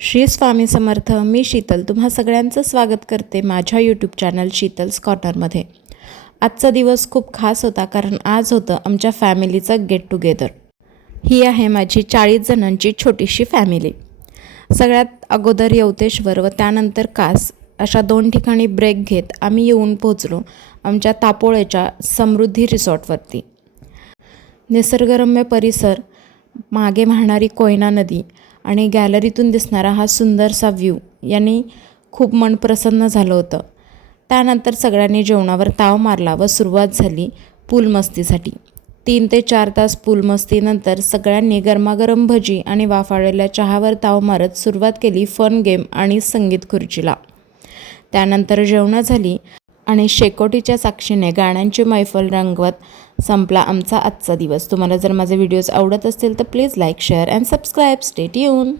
श्री स्वामी समर्थ. मी शीतल तुम्हा सगळ्यांचं स्वागत करते माझ्या यूट्यूब चॅनल शीतल्स कॉर्नरमध्ये. आजचा दिवस खूप खास होता कारण आज होतं आमच्या फॅमिलीचं गेट टुगेदर. ही आहे माझी 40 जणांची छोटीशी फॅमिली. सगळ्यात अगोदर यवतेश्वर व त्यानंतर कास अशा 2 ठिकाणी ब्रेक घेत आम्ही येऊन पोहोचलो आमच्या तापोळेच्या समृद्धी रिसॉर्टवरती. निसर्गरम्य परिसर, मागे वाहणारी कोयना नदी आणि गॅलरीतून दिसणारा हा सुंदरसा व्ह्यू यांनी खूप मन प्रसन्न झालं होतं. त्यानंतर सगळ्यांनी जेवणावर ताव मारला व सुरुवात झाली पूल मस्तीसाठी. 3 ते 4 तास पूल मस्तीनंतर सगळ्यांनी गरमागरम भजी आणि वाफाळलेल्या चहावर ताव मारत सुरुवात केली फन गेम आणि संगीत खुर्चीला. त्यानंतर जेवणं झाली आणि शेकोटीच्या साक्षीने गाण्यांची मैफल रंगवत संपला आमचा आजचा दिवस. तुम्हाला जर माझे व्हिडिओज आवडत असतील तर please like, share and subscribe. Stay tune.